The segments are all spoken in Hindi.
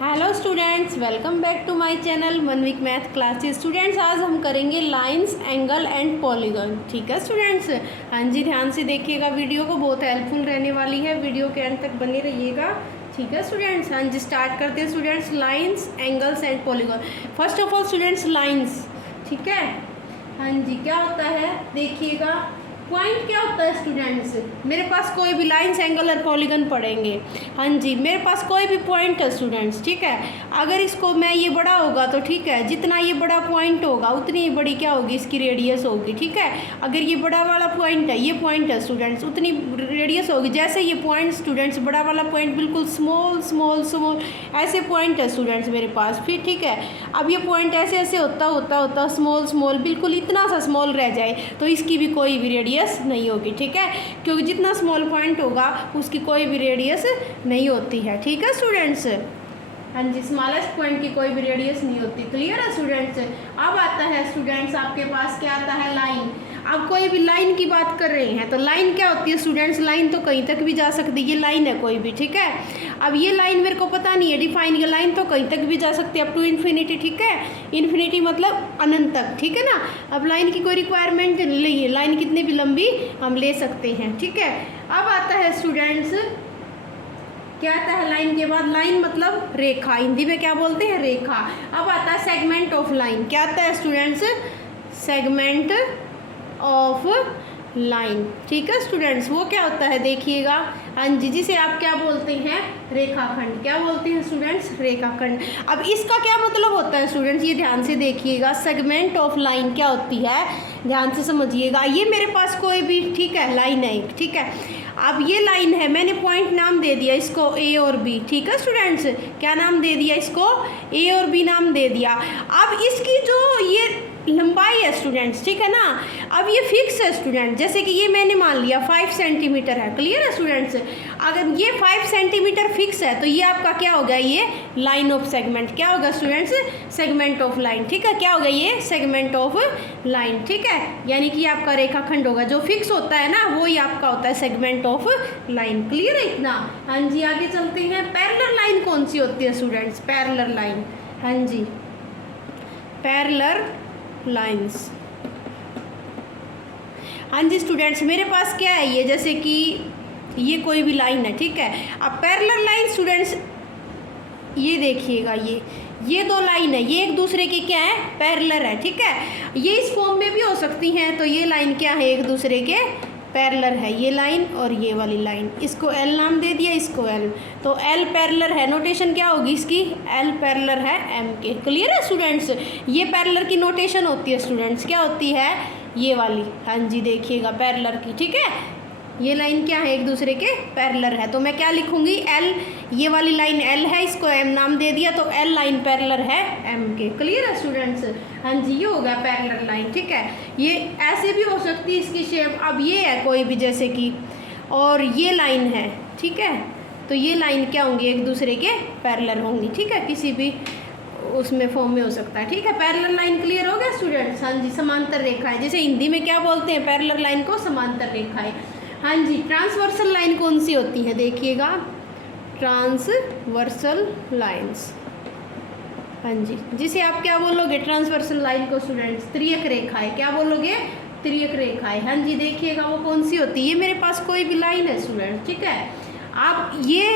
Hello students, welcome back to my channel Manvik math classes. Students, आज हम करेंगे लाइंस, एंगल एंड पॉलीगन। ठीक है स्टूडेंट्स, हाँ जी, ध्यान से देखिएगा, वीडियो को बहुत हेल्पफुल रहने वाली है, वीडियो के अंत तक बने रहिएगा। ठीक है स्टूडेंट्स, हाँ जी, स्टार्ट करते हैं students. Lines, angles and polygon. First of all students, lines, ठीक है। हाँ जी, क्या होता है देखिएगा, पॉइंट क्या होता है स्टूडेंट्स। मेरे पास कोई भी लाइंस, एंगल और पॉलीगन पढ़ेंगे। हाँ जी, मेरे पास कोई भी पॉइंट है स्टूडेंट्स, ठीक है। अगर इसको मैं, ये बड़ा होगा तो ठीक है, जितना ये बड़ा पॉइंट होगा उतनी ही बड़ी क्या होगी, इसकी रेडियस होगी। ठीक है, अगर ये बड़ा वाला पॉइंट है, ये पॉइंट है स्टूडेंट्स, उतनी रेडियस होगी। जैसे ये पॉइंट स्टूडेंट्स, बड़ा वाला पॉइंट बिल्कुल स्मॉल स्मॉल स्मॉल ऐसे पॉइंट है स्टूडेंट्स मेरे पास। फिर ठीक है, अब ये पॉइंट ऐसे ऐसे होता स्मॉल स्मॉल, बिल्कुल इतना सा स्मॉल रह जाए तो इसकी भी कोई भी रेडियस नहीं होगी। ठीक है, क्योंकि जितना स्मॉल पॉइंट होगा उसकी कोई भी रेडियस नहीं होती है। ठीक है स्टूडेंट्स, हाँ जी, स्मॉलेस्ट पॉइंट की कोई भी रेडियस नहीं होती। क्लियर है स्टूडेंट्स। अब आता है स्टूडेंट्स, आपके पास क्या आता है, लाइन। अब कोई भी लाइन की बात कर रहे हैं तो लाइन क्या होती है स्टूडेंट्स, लाइन तो कहीं तक भी जा सकती है, ये लाइन है कोई भी। ठीक है, अब ये लाइन मेरे को पता नहीं है डिफाइन, ये लाइन तो कहीं तक भी जा सकती है, अप टू इन्फिनिटी। ठीक है, इन्फिनिटी मतलब अनंत तक। ठीक है ना, अब लाइन की कोई रिक्वायरमेंट नहीं है, लाइन कितनी भी लंबी हम ले सकते हैं। ठीक है, अब आता है स्टूडेंट्स, क्या आता है लाइन के बाद, लाइन मतलब रेखा, हिंदी में क्या बोलते हैं, रेखा। अब आता है सेगमेंट ऑफ लाइन। क्या आता है स्टूडेंट्स, सेगमेंट ऑफ लाइन। ठीक है स्टूडेंट्स, वो क्या होता है देखिएगा, हाँ जी, जिसे आप क्या बोलते हैं, रेखाखंड। क्या बोलते हैं स्टूडेंट्स, रेखाखंड। अब इसका क्या मतलब होता है स्टूडेंट्स, ये ध्यान से देखिएगा, सेगमेंट ऑफ लाइन क्या होती है, ध्यान से समझिएगा। ये मेरे पास कोई भी, ठीक है, लाइन है एक, ठीक है। अब ये लाइन है, मैंने पॉइंट नाम दे दिया इसको ए और बी। ठीक है स्टूडेंट्स, क्या नाम दे दिया इसको, ए और बी नाम दे दिया। अब इसकी जो ये लंबाई है स्टूडेंट्स, ठीक है ना, अब ये फिक्स है स्टूडेंट। जैसे कि ये मैंने मान लिया 5 सेंटीमीटर है। क्लियर है स्टूडेंट्स, अगर ये 5 सेंटीमीटर फिक्स है तो ये आपका क्या होगा, ये लाइन ऑफ सेगमेंट। क्या होगा स्टूडेंट्स, सेगमेंट ऑफ लाइन। ठीक है, क्या होगा ये, सेगमेंट ऑफ लाइन। ठीक है, यानी कि आपका रेखाखंड होगा, जो फिक्स होता है ना वो ही आपका होता है सेगमेंट ऑफ लाइन। क्लियर है इतना। हाँ जी, आगे चलते हैं। पैरेलल लाइन कौन सी होती है स्टूडेंट्स, पैरेलल लाइन। हाँ जी, पैरेलल लाइंस। हाँ जी स्टूडेंट्स, मेरे पास क्या है, ये जैसे कि ये कोई भी लाइन है, ठीक है। अब पैरेलल लाइन स्टूडेंट्स, ये देखिएगा, ये दो लाइन है, ये एक दूसरे के क्या है, पैरेलल है। ठीक है, ये इस फॉर्म में भी हो सकती हैं, तो ये लाइन क्या है, एक दूसरे के पैरेलल है, ये लाइन और ये वाली लाइन। इसको एल नाम दे दिया, इसको एल, तो एल पैरेलल है, नोटेशन क्या होगी इसकी, एल पैरेलल है एम के। क्लियर है स्टूडेंट्स, ये पैरेलल की नोटेशन होती है स्टूडेंट्स, क्या होती है, ये वाली। हाँ जी, देखिएगा पैरेलल की। ठीक है, ये लाइन क्या है, एक दूसरे के पैरेलल है, तो मैं क्या लिखूंगी, एल, ये वाली लाइन एल है, इसको एम नाम दे दिया, तो एल लाइन पैरेलल है एम के। क्लियर है स्टूडेंट्स, हाँ जी, ये होगा पैरेलल लाइन। ठीक है, ये ऐसे भी हो सकती है इसकी शेप। अब ये है कोई भी, जैसे कि, और ये लाइन है, ठीक है, तो ये लाइन क्या होंगी, एक दूसरे के पैरेलल होंगी। ठीक है, किसी भी उसमें फॉर्म में हो सकता है। ठीक है, पैरेलल लाइन क्लियर हो गया स्टूडेंट्स। हाँ जी, समांतर रेखा है, जैसे हिंदी में क्या बोलते हैं, पैरेलल लाइन को समांतर रेखा है। हाँ जी, ट्रांसवर्सल लाइन कौन सी होती है देखिएगा, ट्रांसवर्सल लाइंस। हाँ जी, जिसे आप क्या बोलोगे, ट्रांसवर्सल लाइन को स्टूडेंट्स त्रियक रेखा है। क्या बोलोगे, त्रियक रेखा है। हाँ जी, देखिएगा वो कौन सी होती है, ये मेरे पास कोई भी लाइन है स्टूडेंट। ठीक है, आप ये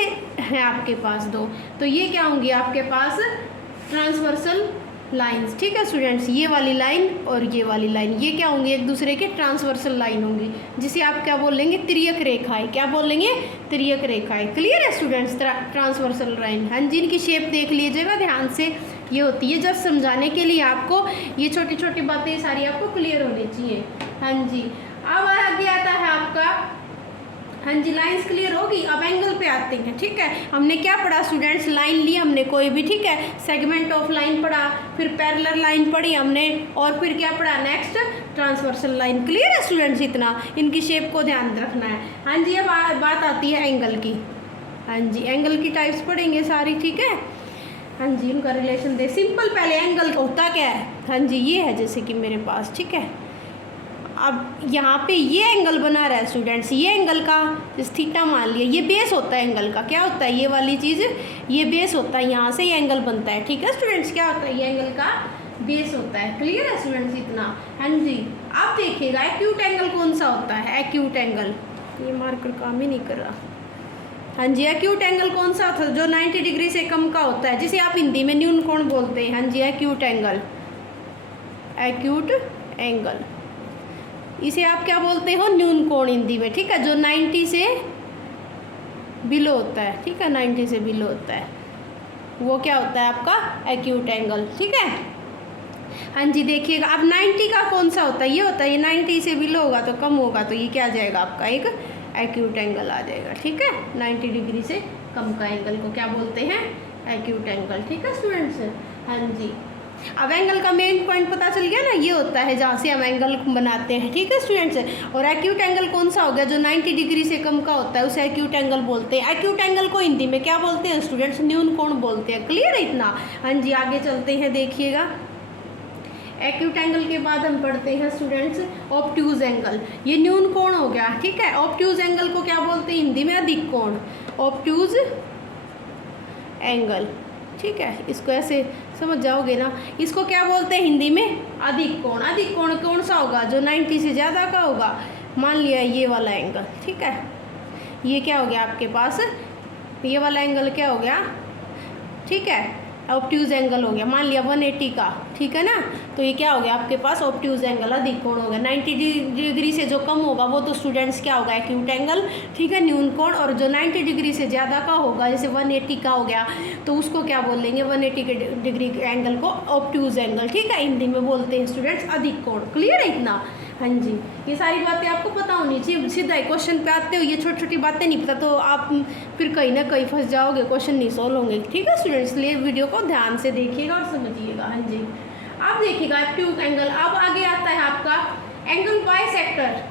है आपके पास दो, तो ये क्या होंगी आपके पास, ट्रांसवर्सल लाइंस। ठीक है स्टूडेंट्स, ये वाली लाइन और ये वाली लाइन, ये क्या होंगी, एक दूसरे के ट्रांसवर्सल लाइन होंगी, जिसे आप क्या बोलेंगे, त्रियक रेखाएं। क्या बोलेंगे, त्रियक रेखाएं। क्लियर है स्टूडेंट्स, ट्रांसवर्सल लाइन। हाँ जी, इनकी शेप देख लीजिएगा ध्यान से, ये होती है, जब समझाने के लिए आपको ये छोटी छोटी बातें सारी आपको क्लियर होनी चाहिए। हाँ जी, अब आगे आता है आपका, हाँ जी, लाइंस क्लियर होगी। अब एंगल पे आते हैं। ठीक है, हमने क्या पढ़ा स्टूडेंट्स, लाइन ली हमने कोई भी, ठीक है, सेगमेंट ऑफ लाइन पढ़ा, फिर पैरेलल लाइन पढ़ी हमने, और फिर क्या पढ़ा नेक्स्ट, ट्रांसवर्सल लाइन। क्लियर है स्टूडेंट्स, इतना इनकी शेप को ध्यान रखना है। हाँ जी, अब बात आती है एंगल की। हाँ जी, एंगल की टाइप्स पढ़ेंगे सारी। ठीक है, हाँ जी, उनका रिलेशन दे, सिंपल, पहले एंगल होता क्या है। हाँ जी, ये है जैसे कि मेरे पास, ठीक है, अब यहाँ पे ये एंगल बना रहा है स्टूडेंट्स, ये एंगल का इस थीटा मान लिया, ये बेस होता है एंगल का, क्या होता है ये वाली चीज़, ये बेस होता है, यहाँ से ये एंगल बनता है। ठीक है स्टूडेंट्स, क्या होता है ये एंगल का बेस होता है। क्लियर है स्टूडेंट्स इतना? हाँ जी। आप देखिएगा एक्यूट एंगल कौन सा होता है, एक्यूट एंगल, ये मार्कर काम ही नहीं कर रहा। हाँ जी, एक्यूट एंगल कौन सा होता है, जो 90 डिग्री से कम का होता है, जिसे आप हिंदी में न्यून कोण बोलते हैं। हाँ जी, एक्यूट एंगल, एक्यूट एंगल, इसे आप क्या बोलते हो, न्यून कोण हिंदी में। ठीक है, जो 90 से बिलो होता है, ठीक है, 90 से बिलो होता है, वो क्या होता है आपका एक्यूट एंगल। ठीक है, हाँ जी। देखिएगा अब 90 का कौन सा होता है, ये होता है, ये 90 से बिलो होगा तो कम होगा, तो ये क्या आ जाएगा आपका एक एक्यूट एंगल आ जाएगा। ठीक है, 90 डिग्री से कम का एंगल को क्या बोलते हैं, एक्यूट एंगल। ठीक है स्टूडेंट्स, हाँ जी। अब एंगल का मेन पॉइंट पता चल गया ना, ये होता है जहाँ से हम एंगल बनाते हैं। ठीक है स्टूडेंट्स, और एक्यूट एंगल कौन सा हो गया, जो 90 डिग्री से कम का होता है उसे एक्यूट एंगल बोलते हैं। एक्यूट एंगल को हिंदी में क्या बोलते हैं स्टूडेंट्स, न्यून कोण बोलते हैं। क्लियर है इतना? हाँ जी, आगे चलते हैं। देखिएगा एक्यूट एंगल के बाद हम पढ़ते हैं स्टूडेंट्स ऑब्ट्यूज एंगल, ये न्यून कोण हो गया। ठीक है, ऑब्ट्यूज एंगल को क्या बोलते हैं हिंदी में, अधिक कोण, ऑब्ट्यूज एंगल। ठीक है, इसको ऐसे समझ जाओगे ना, इसको क्या बोलते हैं हिंदी में, अधिक कोण। अधिक कोण कौन सा होगा, जो 90 से ज़्यादा का होगा। मान लिया ये वाला एंगल, ठीक है, ये क्या हो गया आपके पास, ये वाला एंगल क्या हो गया, ठीक है, ऑब्ट्यूज एंगल हो गया, मान लिया 180 का। ठीक है ना, तो ये क्या हो गया आपके पास ऑब्ट्यूज एंगल, अधिक कोण हो गया। 90 डिग्री से जो कम होगा वो तो स्टूडेंट्स क्या होगा, एक्यूट एंगल। ठीक है, न्यून कोण, और जो 90 डिग्री से ज़्यादा का होगा, जैसे 180 का हो गया, तो उसको क्या बोलेंगे, 180 के डिग्री एंगल को ऑब्ट्यूज एंगल। ठीक है, हिंदी में बोलते हैं स्टूडेंट्स अधिक कोण। क्लियर है इतना? हाँ जी, ये सारी बातें आपको पता होनी चाहिए। सीधा ही क्वेश्चन पे आते हो, ये छोटी छोटी बातें नहीं पता तो आप फिर कहीं ना कहीं फंस जाओगे, क्वेश्चन नहीं सॉल्व होंगे। ठीक है स्टूडेंट्स, इसलिए वीडियो को ध्यान से देखिएगा और समझिएगा। हाँ जी, अब देखिएगा एक्यूट एंगल। अब आगे आता है आपका एंगल बाइसेक्टर।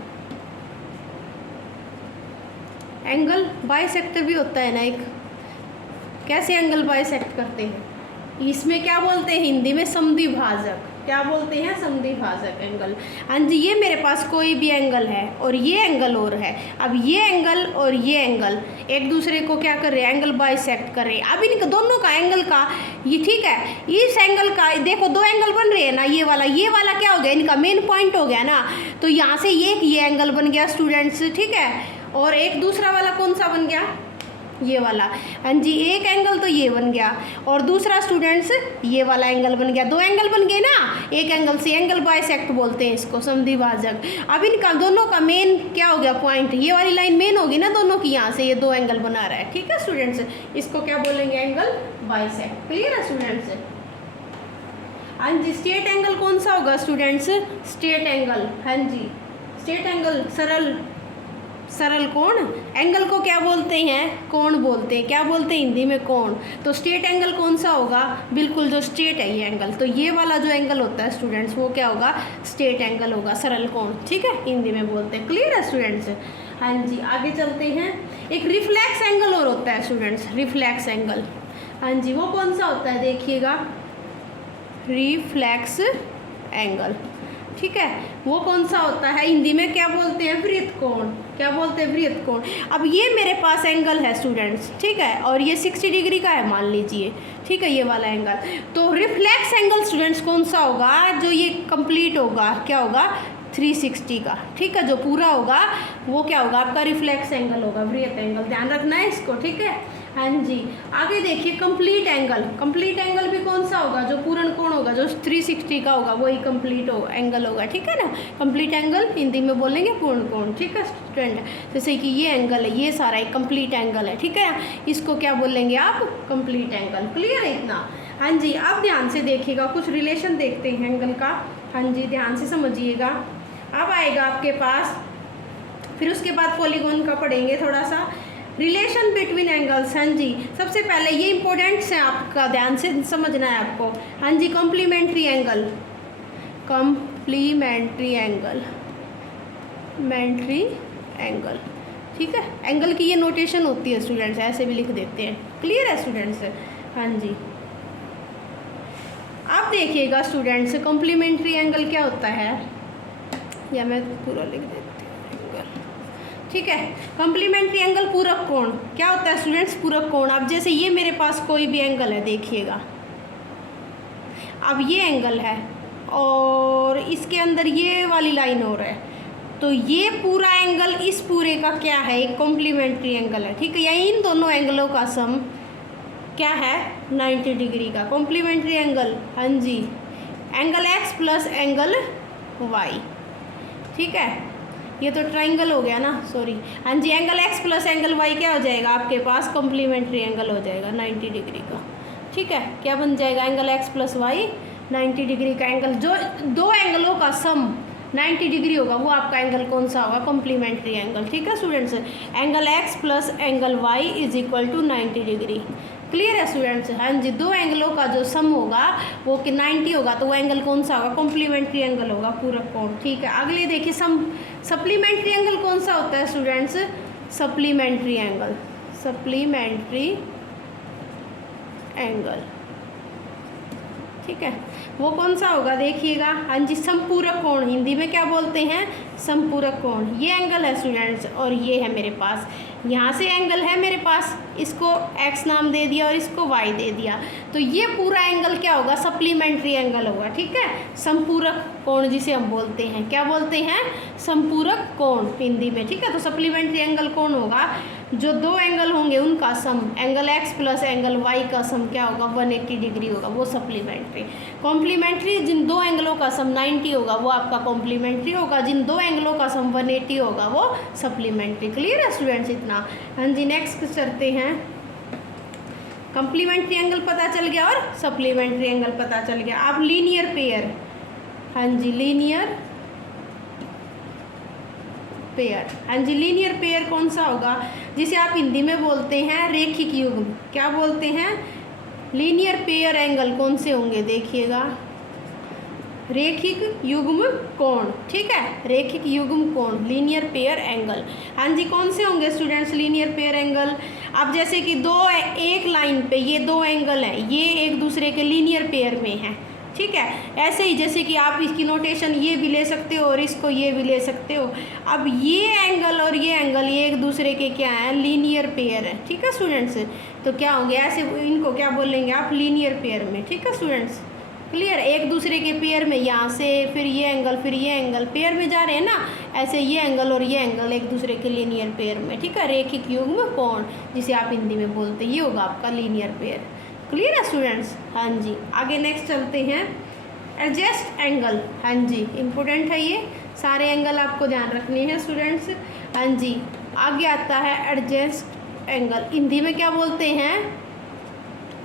एंगल बाइसेक्टर भी होता है ना एक, कैसे एंगल बाइसेक्ट करते हैं, इसमें क्या बोलते हैं हिंदी में, समद्विभाजक। क्या बोलते हैं, समद्विभाजक एंगल। हाँ जी, ये मेरे पास कोई भी एंगल है और ये एंगल और है। अब ये एंगल और ये एंगल एक दूसरे को क्या कर रहे हैं, एंगल बाइसेक्ट कर रहे हैं। अब इन दोनों का एंगल का ये, ठीक है, इस एंगल का देखो दो एंगल बन रहे हैं ना, ये वाला क्या हो गया, इनका मेन पॉइंट हो गया ना, तो यहाँ से ये एंगल बन गया स्टूडेंट्स। ठीक है, और एक दूसरा वाला कौन सा बन गया, ये वाला। हाँ जी, एक एंगल तो ये बन गया और दूसरा स्टूडेंट्स ये वाला एंगल बन गया। दो एंगल बन गए ना एक एंगल से, एंगल बाइसेक्ट बोलते हैं इसको, समद्विभाजक। अब इनका दोनों का मेन क्या हो गया पॉइंट, ये वाली लाइन मेन होगी ना दोनों की, यहाँ से ये दो एंगल बना रहा है। ठीक है स्टूडेंट्स, इसको क्या बोलेंगे, एंगल बाइसेक्ट। क्लियर है स्टूडेंट्स? हाँ जी, स्ट्रेट एंगल कौन सा होगा स्टूडेंट्स, स्ट्रेट एंगल। हाँ जी, स्ट्रेट एंगल सरल कोण। एंगल को क्या बोलते हैं, कोण बोलते हैं। क्या बोलते हैं हिंदी में, कोण। तो स्ट्रेट एंगल कौन सा होगा, बिल्कुल जो स्ट्रेट है ये एंगल, तो ये वाला जो एंगल होता है स्टूडेंट्स वो क्या होगा, स्ट्रेट एंगल होगा, सरल कोण। ठीक है, हिंदी में बोलते हैं। क्लियर है स्टूडेंट्स? हाँ जी, आगे चलते हैं। एक रिफ्लेक्स एंगल और होता है स्टूडेंट्स, रिफ्लेक्स एंगल। हाँ जी, वो कौन सा होता है, देखिएगा, रिफ्लेक्स एंगल। ठीक है, वो कौन सा होता है, हिंदी में क्या बोलते हैं, वृत्त कोण। क्या बोलते हैं, वृत्त कोण। अब ये मेरे पास एंगल है स्टूडेंट्स, ठीक है, और ये 60 डिग्री का है मान लीजिए। ठीक है, ये वाला एंगल, तो रिफ्लेक्स एंगल स्टूडेंट्स कौन सा होगा, जो ये कंप्लीट होगा, क्या होगा, 360 का। ठीक है, जो पूरा होगा वो क्या होगा आपका, रिफ्लेक्स एंगल होगा, वृत्त एंगल। ध्यान रखना है इसको। ठीक है, हाँ जी, आगे देखिए कंप्लीट एंगल। कंप्लीट एंगल भी कौन सा होगा, जो पूर्ण कोण होगा, जो 360 का होगा वही कंप्लीट एंगल होगा। ठीक है ना, कंप्लीट एंगल हिंदी में बोलेंगे पूर्ण कोण। ठीक है स्टूडेंट, जैसे कि ये एंगल है, ये सारा एक कंप्लीट एंगल है। ठीक है, इसको क्या बोलेंगे आप, कंप्लीट एंगल। क्लियर है इतना? हाँ जी, अब ध्यान से देखिएगा, कुछ रिलेशन देखते हैं एंगल का। हाँ जी, ध्यान से समझिएगा। अब आएगा आपके पास, फिर उसके बाद पॉलीगॉन का पढ़ेंगे थोड़ा सा, रिलेशन बिटवीन एंगल्स। हाँ जी, सबसे पहले ये इंपॉर्टेंट्स हैं, आपका ध्यान से समझना है आपको। हाँ जी, complementary angle, complementary angle, angle. ठीक है, एंगल की ये नोटेशन होती है स्टूडेंट्स, ऐसे भी लिख देते हैं। क्लियर है स्टूडेंट्स? हाँ जी, अब देखिएगा स्टूडेंट्स, कॉम्प्लीमेंट्री एंगल क्या होता है। या मैं पूरा लिख देती हूँ एंगल, ठीक है। कॉम्प्लीमेंट्री एंगल पूरक कोण क्या होता है स्टूडेंट्स? पूरक कोण। अब जैसे ये मेरे पास कोई भी एंगल है, देखिएगा, अब ये एंगल है और इसके अंदर ये वाली लाइन और है, तो ये पूरा एंगल इस पूरे का क्या है? एक कॉम्प्लीमेंट्री एंगल है, ठीक है। या इन दोनों एंगलों का सम क्या है? 90 डिग्री का कॉम्प्लीमेंट्री एंगल। हाँ जी, angle x plus angle y, ठीक है। ये तो ट्राइंगल हो गया ना, सॉरी। हाँ जी, angle x plus angle y क्या हो जाएगा आपके पास? कॉम्प्लीमेंट्री एंगल हो जाएगा 90 डिग्री का, ठीक है। क्या बन जाएगा? Angle x plus y 90 degree का एंगल। जो दो एंगलों का सम 90 डिग्री होगा वो आपका एंगल कौन सा होगा? कॉम्प्लीमेंट्री एंगल, ठीक है students. Angle x plus angle y is equal to 90 degree. Clear है स्टूडेंट्स? हाँ जी, दो एंगलों का जो सम होगा वो कि 90 होगा, तो वो एंगल कौन सा होगा? कॉम्प्लीमेंट्री एंगल होगा, पूरक कोण, ठीक है। अगले देखिए, सप्लीमेंट्री एंगल कौन सा होता है students? Supplementary angle, supplementary angle, ठीक है। वो कौन सा होगा देखिएगा? हाँ जी, संपूरक कोण, हिंदी में क्या बोलते हैं? संपूरक कोण। ये एंगल है स्टूडेंट्स और ये है मेरे पास, यहाँ से एंगल है मेरे पास, इसको x नाम दे दिया और इसको y दे दिया, तो ये पूरा एंगल क्या होगा? सप्लीमेंट्री एंगल होगा, ठीक है। संपूरक कोण जिसे हम बोलते हैं, क्या बोलते हैं? संपूरक कोण हिंदी में, ठीक है। तो सप्लीमेंट्री एंगल कौन होगा? जो दो एंगल होंगे उनका sum, angle x plus angle y का सम क्या होगा? 180 डिग्री होगा, वो सप्लीमेंट्री। कॉम्प्लीमेंट्री, जिन दो एंगलों का सम 90 होगा वो आपका कॉम्प्लीमेंट्री होगा, जिन दो एंगलों का सम 180 होगा वो सप्लीमेंट्री। क्लियर है स्टूडेंट्स इतना? हाँ जी, नेक्स्ट चलते हैं। कॉम्प्लीमेंट्री एंगल पता चल गया और सप्लीमेंट्री एंगल पता चल गया। आप लीनियर पेयर, हाँ जी, लीनियर पेयर, हाँ जी, लीनियर पेयर कौन सा होगा? जिसे आप हिंदी में बोलते हैं रेखिक युग्म। क्या बोलते हैं? लीनियर पेयर एंगल कौन से होंगे देखिएगा? रेखिक युग्म कोण, ठीक है। रेखिक युग्म कोण, लीनियर पेयर एंगल। हाँ जी, कौन से होंगे स्टूडेंट्स लीनियर पेयर एंगल? अब जैसे कि एक लाइन पे ये दो एंगल हैं, ये एक दूसरे के लीनियर पेयर में हैं, ठीक है। ऐसे ही जैसे कि आप इसकी नोटेशन ये भी ले सकते हो और इसको ये भी ले सकते हो। अब ये एंगल और ये एंगल ये एक दूसरे के क्या हैं? लीनियर पेयर है, ठीक है स्टूडेंट्स। तो क्या होंगे ऐसे, इनको क्या बोलेंगे आप? लीनियर पेयर में, ठीक है स्टूडेंट्स। क्लियर? एक दूसरे के पेयर में, यहाँ से फिर ये एंगल फिर ये एंगल पेयर में जा रहे हैं ना, ऐसे ये एंगल और ये एंगल एक दूसरे के लीनियर पेयर में, ठीक है। रेखिक युग्म कोण जिसे आप हिंदी में बोलते हैं, ये होगा आपका लीनियर पेयर। क्लियर है स्टूडेंट्स? हाँ जी, आगे नेक्स्ट चलते हैं। एडजस्ट एंगल, हाँ जी, इम्पोर्टेंट है ये, सारे एंगल आपको ध्यान रखने हैं स्टूडेंट्स। हाँ जी, आगे आता है एडजस्ट एंगल, हिंदी में क्या बोलते हैं?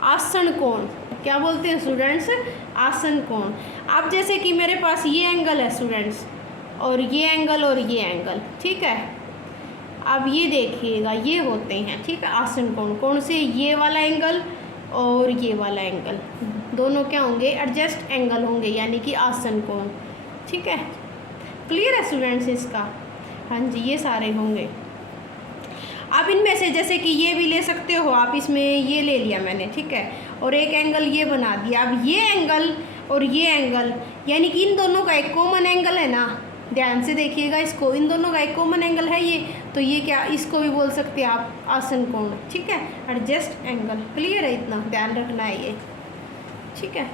आसन कोण। क्या बोलते हैं स्टूडेंट्स? आसन कोण। अब जैसे कि मेरे पास ये एंगल है स्टूडेंट्स और ये एंगल और ये एंगल, ठीक है। अब ये देखिएगा, ये होते हैं, ठीक है, आसन कोण। कौन से? ये वाला एंगल और ये वाला एंगल, दोनों क्या होंगे? एडजस्ट एंगल होंगे, यानी कि आसन कोण, ठीक है। क्लियर है स्टूडेंट्स इसका? हाँ जी, ये सारे होंगे। अब इनमें से जैसे कि ये भी ले सकते हो आप, इसमें ये ले लिया मैंने, ठीक है, और एक एंगल ये बना दिया। अब ये एंगल और ये एंगल, यानी कि इन दोनों का एक कॉमन एंगल है ना, ध्यान से देखिएगा इसको, इन दोनों का एक कॉमन एंगल है ये, तो ये क्या, इसको भी बोल सकते हैं आप आसन कोण, ठीक है, एडजस्ट एंगल। क्लियर है? इतना ध्यान रखना है ये, ठीक है।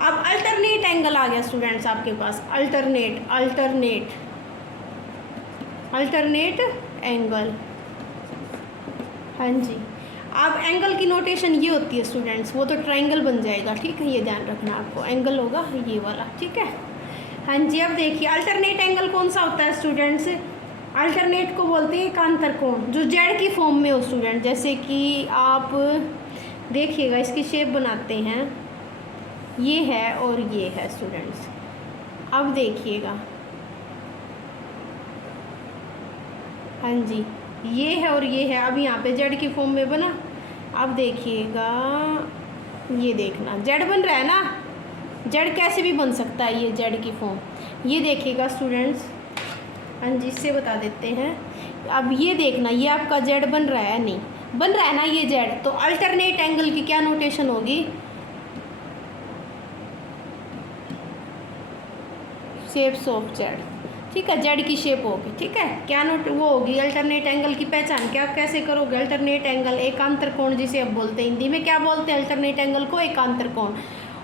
अब अल्टरनेट एंगल आ गया स्टूडेंट्स आपके पास, अल्टरनेट एंगल। हाँ जी, अब एंगल की नोटेशन ये होती है स्टूडेंट्स, वो तो ट्राइंगल बन जाएगा, ठीक है, ये ध्यान रखना आपको, एंगल होगा ये वाला, ठीक है। हाँ जी, अब देखिए अल्टरनेट एंगल कौन सा होता है स्टूडेंट्स? अल्टरनेट को बोलते हैं एकांतर कोण, जो जेड की फॉर्म में हो स्टूडेंट। जैसे कि आप देखिएगा, इसकी शेप बनाते हैं, ये है और ये है स्टूडेंट्स। अब देखिएगा, हाँ जी, ये है और ये है। अब यहाँ पे जेड की फॉर्म में बना। अब देखिएगा, ये देखना जेड बन रहा है ना, जेड कैसे भी बन सकता है ये जेड की फॉर्म। ये देखिएगा स्टूडेंट्स, हाँ जी, इससे बता देते हैं। अब ये देखना, ये आपका जेड बन रहा है, नहीं बन रहा है ना ये जेड, तो अल्टरनेट एंगल की क्या नोटेशन होगी? शेप्स ऑफ जेड, ठीक है, जेड की शेप होगी, ठीक है। क्या नोट वो होगी अल्टरनेट एंगल की पहचान क्या कैसे करोगे? अल्टरनेट एंगल एकांतर कोण जिसे अब बोलते हैं, हिंदी में क्या बोलते हैं अल्टरनेट एंगल को? एकांतर कोण।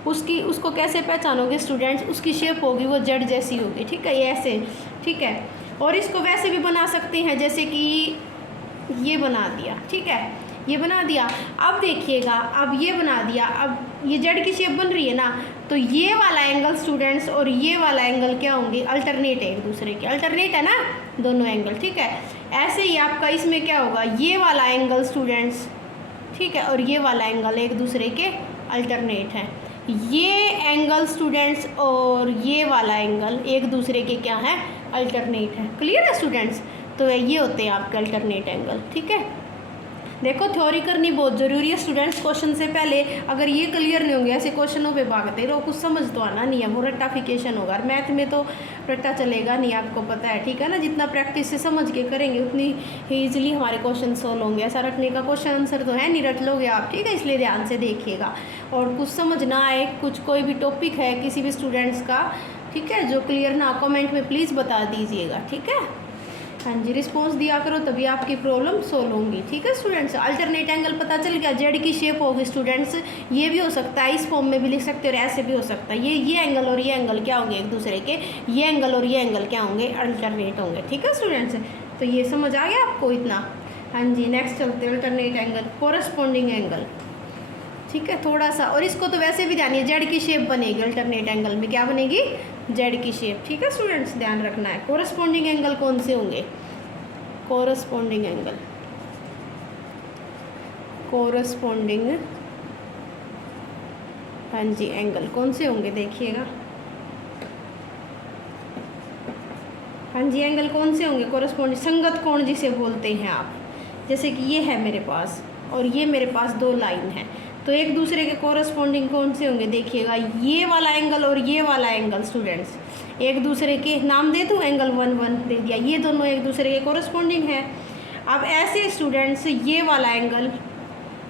उसको कैसे पहचानोगे स्टूडेंट्स? उसकी शेप होगी वो जेड जैसी होगी, ठीक है, ये ऐसे, ठीक है। और इसको वैसे भी बना सकते हैं जैसे कि ये बना दिया, ठीक है, ये बना दिया। अब देखिएगा, अब ये बना दिया, अब ये जेड की शेप बन रही है ना, तो ये वाला एंगल स्टूडेंट्स और ये वाला एंगल क्या होंगे? अल्टरनेट है एक दूसरे के, अल्टरनेट है ना दोनों एंगल, ठीक है। ऐसे ही आपका इसमें क्या होगा? ये वाला एंगल स्टूडेंट्स, ठीक है, और ये वाला एंगल एक दूसरे के अल्टरनेट है। ये एंगल स्टूडेंट्स और ये वाला एंगल एक दूसरे के क्या है? अल्टरनेट है। क्लियर है स्टूडेंट्स? तो ये होते हैं आपके अल्टरनेट एंगल, ठीक है। देखो थ्योरी करनी बहुत ज़रूरी है स्टूडेंट्स। क्वेश्चन से पहले अगर ये क्लियर नहीं होंगे, ऐसे क्वेश्चनों पे भागते रहो, कुछ समझ तो आना नहीं है, वो रट्टाफिकेशन होगा। और मैथ में तो रट्टा चलेगा नहीं, आपको पता है, ठीक है ना। जितना प्रैक्टिस से समझ के करेंगे उतनी ही ईजिली हमारे क्वेश्चन सोल्व होंगे। ऐसा रटने का क्वेश्चन आंसर तो है नहीं, रट लोगे आप, ठीक है। इसलिए ध्यान से देखिएगा। और कुछ समझ ना आए, कुछ कोई भी टॉपिक है किसी भी स्टूडेंट्स का, ठीक है, जो क्लियर ना कमेंट में प्लीज़ बता दीजिएगा, ठीक है। हाँ जी, रिस्पॉन्स दिया करो तभी आपकी प्रॉब्लम सोल्व होंगी, ठीक है स्टूडेंट्स। अल्टरनेट एंगल पता चल गया, जेड की शेप होगी स्टूडेंट्स। ये भी हो सकता है, इस फॉर्म में भी लिख सकते हो और ऐसे भी हो सकता है। ये एंगल और ये एंगल क्या होंगे? एक दूसरे के। ये एंगल और ये एंगल क्या होंगे? अल्टरनेट होंगे, ठीक है स्टूडेंट्स। तो ये समझ आ गया आपको इतना? हाँ जी, नेक्स्ट चलते हैं। अल्टरनेट एंगल, कोरस्पॉन्डिंग एंगल, ठीक है, थोड़ा सा। और इसको तो वैसे भी जानिए, जेड की शेप बनेगी अल्टरनेट एंगल में। क्या बनेगी? जेड की शेप, ठीक है स्टूडेंट्स, ध्यान रखना है। कोरस्पॉन्डिंग एंगल कौन से होंगे? कोरस्पॉन्डिंग एंगल, कोरस्पॉन्डिंग, हाँ जी, एंगल कौन से होंगे देखिएगा। हाँ जी, एंगल कौन से होंगे? कोरस्पॉन्डिंग, संगत कोण जिसे बोलते हैं आप। जैसे कि ये है मेरे पास और ये मेरे पास दो लाइन है, तो एक दूसरे के कोरस्पॉन्डिंग कौन से होंगे देखिएगा। ये वाला एंगल और ये वाला एंगल स्टूडेंट्स एक दूसरे के, नाम दे दूँ, एंगल 1 1 दे दिया, ये दोनों एक दूसरे के कोरस्पॉन्डिंग है। अब ऐसे स्टूडेंट्स ये वाला एंगल,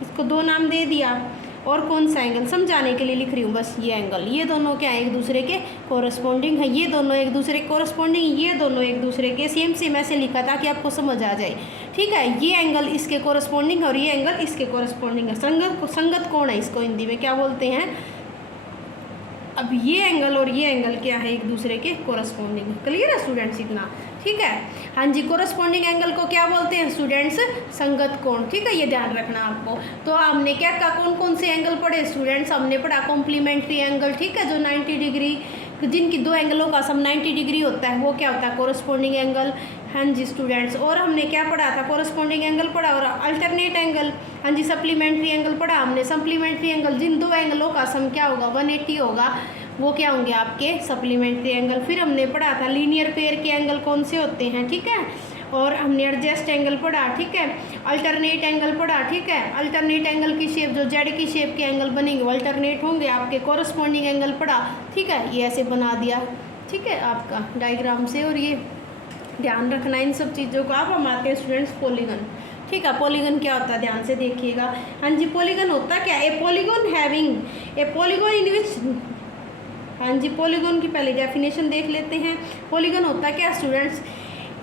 इसको दो नाम दे दिया। और कौन सा एंगल समझाने के लिए लिख रही हूँ बस, ये एंगल, ये दोनों क्या है? एक दूसरे के कोरस्पॉन्डिंग है। ये दोनों एक दूसरे के कोरस्पॉन्डिंग, ये दोनों एक दूसरे के सेम ऐसे लिखा ताकि आपको समझ आ जाए, ठीक है। ये एंगल इसके कोरस्पॉन्डिंग और ये एंगल इसके कोरस्पॉन्डिंग है। संगत कोण है, इसको हिंदी में क्या बोलते हैं? अब ये एंगल और ये एंगल क्या है? एक दूसरे के कोरस्पॉन्डिंग। क्लियर है स्टूडेंट्स इतना? ठीक है, हाँ जी। कोरस्पॉन्डिंग एंगल को क्या बोलते हैं स्टूडेंट्स? संगत कोण, ठीक है, ये ध्यान रखना आपको। तो हमने क्या कहा, कौन कौन से एंगल पढ़े स्टूडेंट्स? हमने पढ़ा कॉम्प्लीमेंट्री एंगल, ठीक है, जो 90 डिग्री, जिनकी दो एंगलों का सम 90 डिग्री होता है, वो क्या होता है? Corresponding angle. हाँ जी स्टूडेंट्स, और हमने क्या पढ़ा था? कोरस्पॉन्डिंग एंगल पढ़ा और अल्टरनेट एंगल। हाँ जी, सप्लीमेंट्री एंगल पढ़ा हमने। सप्लीमेंट्री एंगल, जिन दो एंगलों का सम क्या होगा? 180 होगा, वो क्या होंगे? आपके सप्लीमेंट्री एंगल। फिर हमने पढ़ा था लीनियर पेयर के एंगल कौन से होते हैं, ठीक है, और हमने एडजस्ट एंगल पढ़ा, ठीक है, अल्टरनेट एंगल पढ़ा, ठीक है। अल्टरनेट एंगल की शेप, जो जेड की शेप के एंगल बनेंगे वो अल्टरनेट होंगे। आपके कोरस्पॉन्डिंग एंगल पढ़ा, ठीक है, ये ऐसे बना दिया, ठीक है, आपका डायग्राम से। और ये ध्यान रखना इन सब चीज़ों को। आप हम आते हैं स्टूडेंट्स पॉलीगन, ठीक है। पॉलीगन क्या होता है ध्यान से देखिएगा। हाँ जी, पॉलीगन होता क्या? A polygon having, a polygon in which, हाँ जी, पॉलीगन की पहले डेफिनेशन देख लेते हैं। पॉलीगन होता क्या students?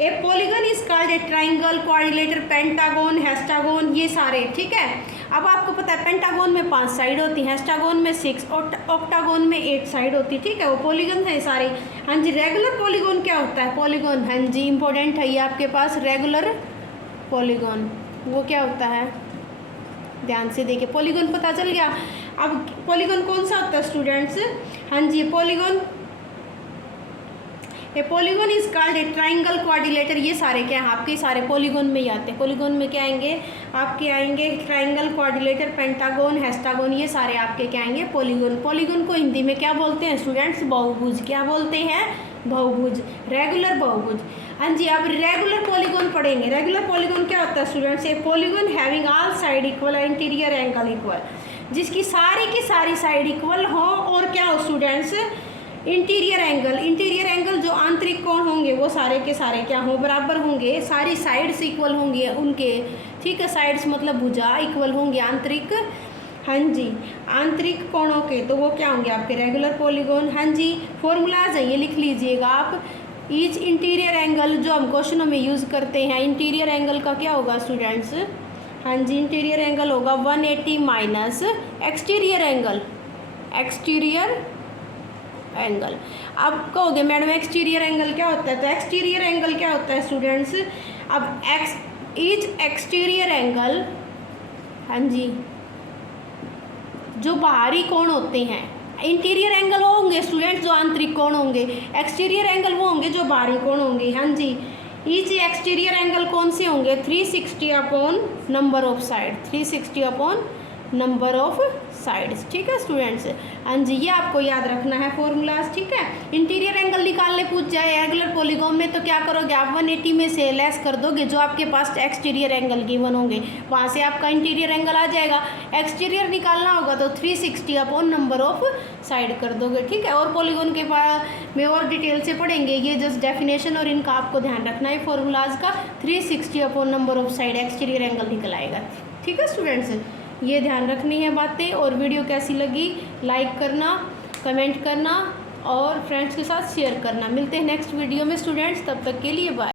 A polygon is called a triangle, quadrilateral, pentagon, hexagon, ये सारे, ठीक है। अब आपको पता है पेंटागन में 5 साइड होती है, हेस्टागन में 6, ऑक्टागन में 8 साइड होती है, ठीक है, वो पॉलीगन है सारे। हाँ जी, रेगुलर पॉलीगन क्या होता है? पॉलीगन, हाँ जी, इंपॉर्टेंट है ये आपके पास, रेगुलर पॉलीगन वो क्या होता है? ध्यान से देखिए, पॉलीगन पता चल गया। अब पॉलीगन कौन सा होता है स्टूडेंट्स? हाँ जी, polygon, a polygon is called a triangle, quadrilateral, ये सारे क्या हैं? आपके सारे पॉलीगन में ही आते हैं। पॉलीगन में क्या आएंगे? आपके आएंगे ट्राइंगल, क्वाड्रिलेटर, पेंटागन, हेस्टागन, ये सारे आपके क्या आएंगे? पॉलीगन। पॉलीगन को हिंदी में क्या बोलते हैं स्टूडेंट्स? बहुभुज। क्या बोलते हैं? बहुभुज, रेगुलर बहुभुज। हाँ जी, अब रेगुलर पॉलीगन पढ़ेंगे। रेगुलर पॉलीगन क्या होता है students? A polygon having all side equal, interior angle equal, जिसकी सारी की सारी साइड इक्वल हो और क्या हो students? Interior angle. Interior angle जो आंतरिक कोण होंगे वो सारे के सारे क्या हो? बराबर होंगे, सारी साइड्स इक्वल होंगे उनके, ठीक है, साइड्स मतलब भुजा इक्वल होंगे आंतरिक। हाँ जी, आंतरिक कोणों के तो वो क्या होंगे आपके रेगुलर पॉलीगॉन। हाँ जी, फॉर्मूलाज है ये लिख लीजिएगा आप। ईच इंटीरियर एंगल जो हम क्वेश्चनों में यूज़ करते हैं, इंटीरियर एंगल का क्या होगा स्टूडेंट्स। हाँ जी, इंटीरियर एंगल होगा 180 minus exterior angle. Exterior angle अब कहोगे मैडम एक्सटीरियर एंगल क्या होता है, तो एक्सटीरियर एंगल क्या होता है स्टूडेंट्स। अब ईच एक्सटीरियर एंगल, हाँ जी, जो बाहरी कोण होते हैं, इंटीरियर एंगल वो होंगे स्टूडेंट्स जो आंतरिक कोण होंगे, एक्सटीरियर एंगल वो होंगे जो बाहरी कोण होंगे। हाँ जी, ईच एक्सटीरियर एंगल कौन से होंगे, 360 upon number of side, 360 upon number of sides. ठीक है स्टूडेंट्स, हाँ जी, ये आपको याद रखना है फॉर्मूलाज। ठीक है, इंटीरियर एंगल निकालने पूछ जाए रेगुलर पॉलीगॉन में तो क्या करोगे आप, 180 में से लेस कर दोगे जो आपके पास एक्सटीरियर एंगल गिवन होंगे, वहाँ से आपका इंटीरियर एंगल आ जाएगा। एक्सटीरियर निकालना होगा तो 360 अपॉन नंबर ऑफ साइड कर दोगे। ठीक है, और पॉलीगॉन के बाद में और डिटेल से पढ़ेंगे, ये जस्ट डेफिनेशन और इनका आपको ध्यान रखना है फॉर्मूलाज का। 360 upon number of side exterior angle निकल आएगा। ठीक है स्टूडेंट्स, ये ध्यान रखनी है बातें। और वीडियो कैसी लगी लाइक करना, कमेंट करना और फ्रेंड्स के साथ शेयर करना। मिलते हैं नेक्स्ट वीडियो में स्टूडेंट्स, तब तक के लिए बाय।